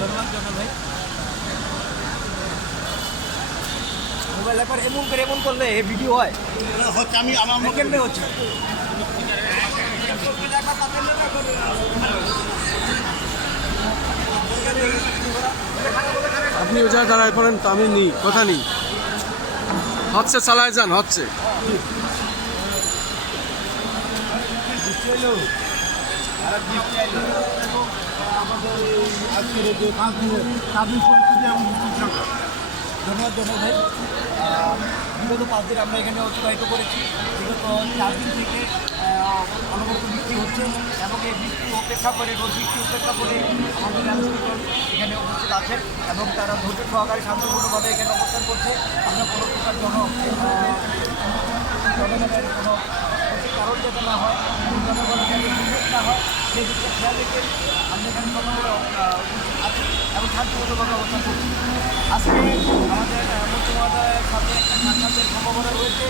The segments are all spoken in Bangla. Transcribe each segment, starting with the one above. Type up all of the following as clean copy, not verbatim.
ধন্যবাদ জানাই ভাই। মোবাইল একবার এমন করলে ভিডিও হয় হচ্ছে আমি আমার কেমনে হচ্ছে। আপনি ও জায়গায় দাঁড়ায় পড়েন তো, আমি নিই কথা নিই, হচ্ছে চালায় যান, হচ্ছে। আমাদের আজকের যে 5 দিনের স্বাধীন পরিস্থিতি এবং ধন্যবাদ জানাই ভাই। বিগত 5 দিন আমরা এখানে অতিবাহিত করেছি। বিগত 4 দিন থেকে অনবরত বৃষ্টি হচ্ছে এবং এই বৃষ্টি উপেক্ষা করে, রোদ বৃষ্টি উপেক্ষা করে আমাদের রাজনীতিকরণ এখানে উপস্থিত আছেন এবং তারা ধৈর্য সহকারে শান্তপূর্ণভাবে এখানে অবস্থান করছে। আমরা কোনো প্রকার জনগণের কোনো কারণ যাতে না হয়, জনগণের যাতে দুর্ভোগ না হয়, সেই দিকটা খেয়াল রেখে আমরা এখানে সকলে আছি এবং শান্তিপূর্ণভাবে অবস্থান করছি। আজকে আমাদের মন্ত্রী মহোদয়ের সাথে একটা সাক্ষাতের সম্ভাবনা রয়েছে।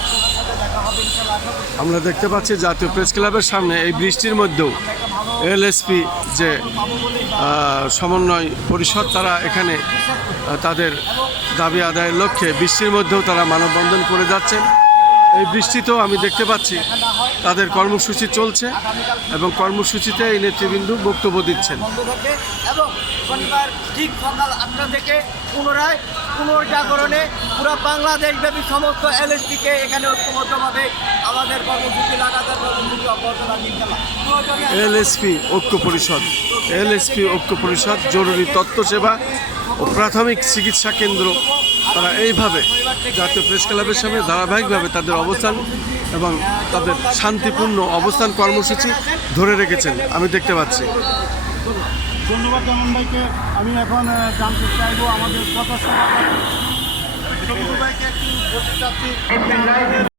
আপনার সাথে দেখা হবে ইনশাআল্লাহ। আশা করছি আমরা দেখতে পাচ্ছি জাতীয় প্রেস ক্লাবের সামনে এই বৃষ্টির মধ্যেও এলএসপি যে সমন্বয় পরিষদ, তারা এখানে তাদের দাবি আদায়ের লক্ষ্যে বৃষ্টির মধ্যেও তারা মানববন্ধন করে যাচ্ছেন। এই বৃষ্টিতেও আমি দেখতে পাচ্ছি তাদের কর্মসূচি চলছে এবং কর্মসূচিতে এই নেতৃবৃন্দ বক্তব্য দিচ্ছেন। বন্ধ থাকবে এবং শনিবার ঠিক সকাল 8টা থেকে পুনর্জাগরণে পুরো বাংলাদেশব্যাপী সমস্ত এলএসপিকে এখানে ঐক্যবদ্ধভাবে আমাদের কর্মসূচি লাগাতার কর্মসূচি অব্যাহত রাখি ইনশাআল্লাহ। এলএসপি ঐক্য পরিষদ, এলএসপি ঐক্য পরিষদ জরুরি তথ্য সেবা ও প্রাথমিক চিকিৎসা কেন্দ্র, তারা এইভাবে জাতীয় প্রেস ক্লাবের সামনে ধারাবাহিকভাবে তাদের অবস্থান এবং তাদের শান্তিপূর্ণ অবস্থান কর্মসূচি ধরে রেখেছেন আমি দেখতে পাচ্ছি। ধন্যবাদ জামান ভাইকে। আমি এখন জানতে চাইবো আমাদের কথা ভাইকে একটু বলতে চাচ্ছি।